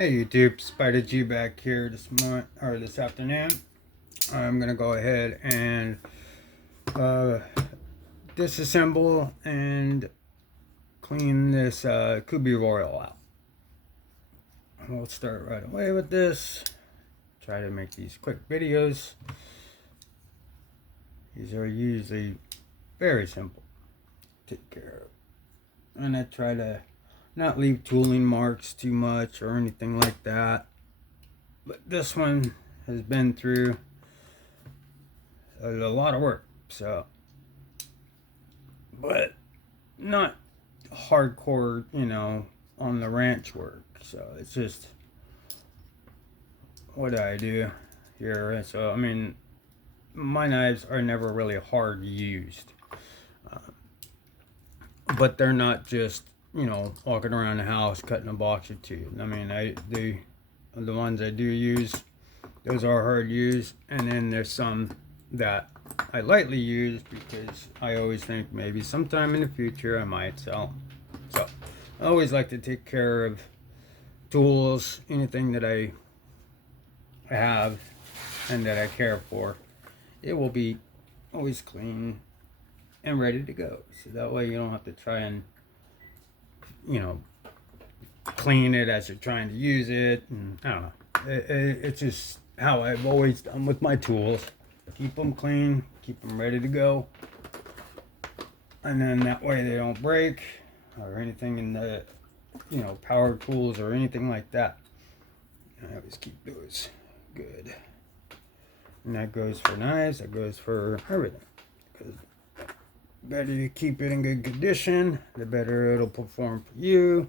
Hey YouTube, Spider G back here this afternoon. I'm gonna go ahead and disassemble and clean this Kubey Royal out. We'll start right away with this. Try to make these quick videos. These are usually very simple to take care of, and I try to not leave tooling marks too much or anything like that. But this one has been through a lot of work, so, but not hardcore, on the ranch work. So it's just what I do here. So I mean, my knives are never really hard used, but they're not just walking around the house cutting a box or two. I mean, the ones I do use, those are hard used, and then there's some that I lightly use because I always think maybe sometime in the future I might sell. So I always like to take care of tools, anything that I have and that I care for. It will be always clean and ready to go. So that way you don't have to try and, clean it as you're trying to use it. And I don't know. It's just how I've always done with my tools. Keep them clean, keep them ready to go. And then that way they don't break or anything in the, power tools or anything like that. I always keep those good. And that goes for knives, that goes for everything. Because the better you keep it in good condition, the better it'll perform for you.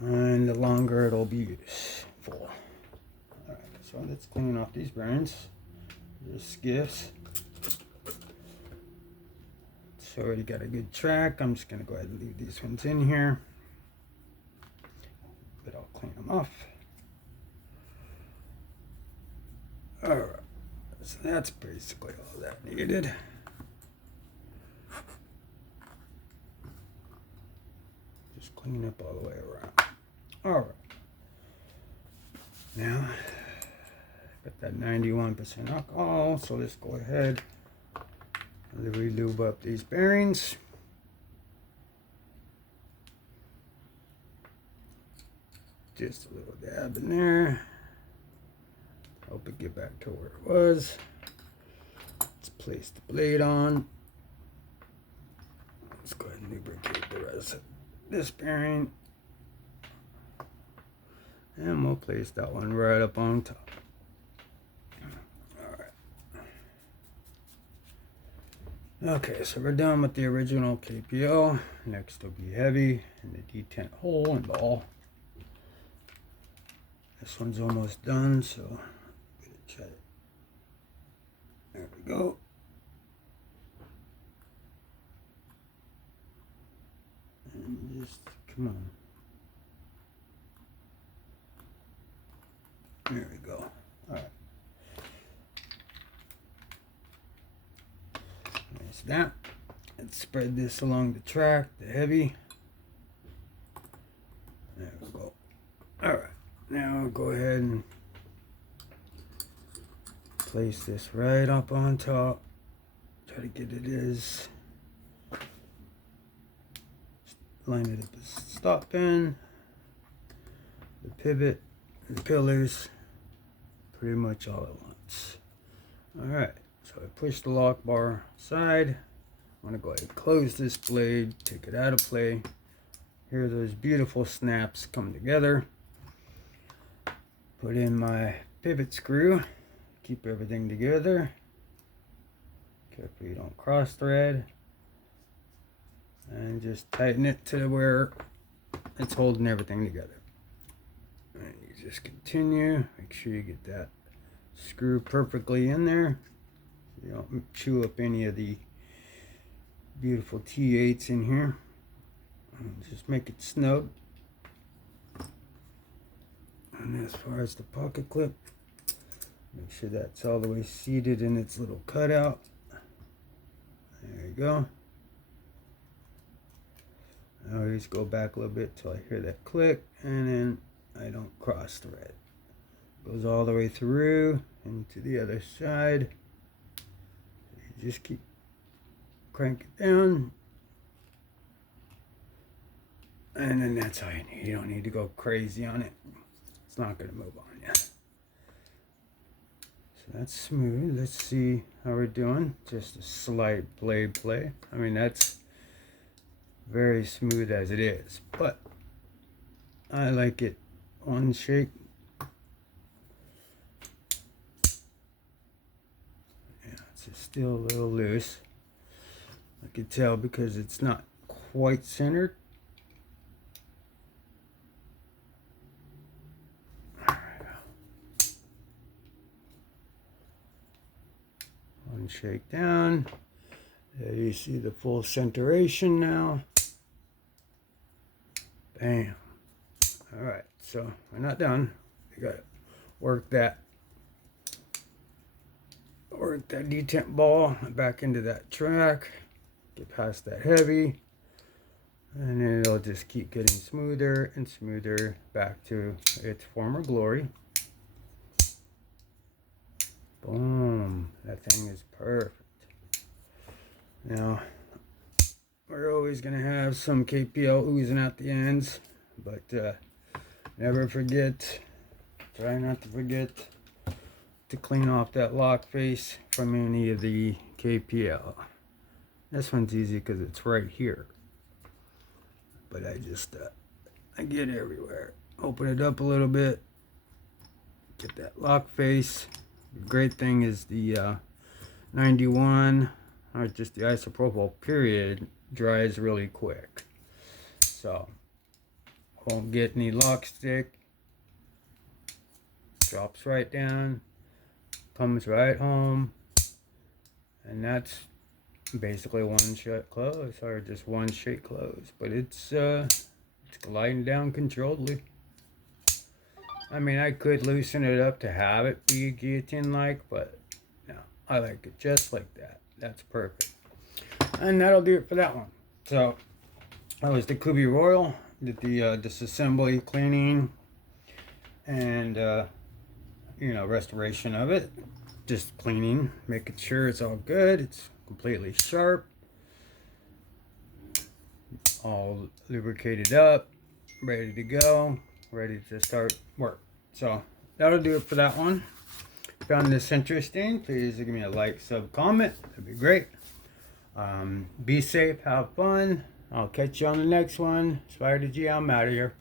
And the longer it'll be useful. Alright, so let's clean off these bearings. There's skiffs. It's already got a good track. I'm just going to go ahead and leave these ones in here. But I'll clean them off. Alright, so that's basically all that needed. Just clean up all the way around. Alright. Now, got that 91% alcohol, so let's go ahead and re-lube up these bearings. Just a little dab in there. Help it get back to where it was. Let's place the blade on. Let's go ahead and lubricate the rest of this bearing. And we'll place that one right up on top. Alright. Okay, so we're done with the original KPO. Next will be heavy and the detent hole and ball. This one's almost done, so I'm gonna try it. There we go. And just come on. There we go. Alright. There's that. Let's spread this along the track, the heavy. There we go. Alright. Now I'll go ahead and place this right up on top. Try to get it as line it up as stop pin, the pivot, the pillars, pretty much all at once. Alright, so I push the lock bar aside. I'm going to go ahead and close this blade, take it out of play. Here those beautiful snaps come together. Put in my pivot screw, keep everything together. Careful you don't cross thread. And just tighten it to where it's holding everything together. And you just continue. Make sure you get that screw perfectly in there, so you don't chew up any of the beautiful T8s in here. And just make it snug. And as far as the pocket clip, make sure that's all the way seated in its little cutout. There you go. I always go back a little bit till I hear that click, and then I I don't cross thread. Goes all the way through into the other side. You just keep crank it down, and then that's all you need. You don't need to go crazy on it. It's not going to move on you. So that's smooth. Let's see how we're doing. Just a slight blade play. I mean, that's very smooth as it is, but I like it one shake. Yeah, it's just still a little loose. I can tell because it's not quite centered. One shake down. There you see the full centeration now. Bam. Alright, so we're not done. We gotta work that detent ball back into that track. Get past that heavy. And then it'll just keep getting smoother and smoother back to its former glory. Boom. That thing is perfect. Now, we're always going to have some KPL oozing out the ends, but never forget, try not to forget to clean off that lock face from any of the KPL. This one's easy because it's right here, but I just I get everywhere. Open it up a little bit, get that lock face. The great thing is the 91, or just the isopropyl period, dries really quick, so won't get any lock stick. Drops right down, comes right home, and that's basically one shot close, or just one shake close. But it's gliding down controlledly. I mean, I could loosen it up to have it be guillotine like, but no, I like it just like that. That's perfect. And that'll do it for that one. So that was the Kubey Royal. Did the disassembly, cleaning, and you know, restoration of it. Just cleaning, making sure it's all good. It's completely sharp, all lubricated up, ready to go, ready to start work. So that'll do it for that one. Found this interesting, please give me a like, sub, comment. That'd be great. Be safe, have fun. I'll catch you on the next one. Spider G, I'm out of here.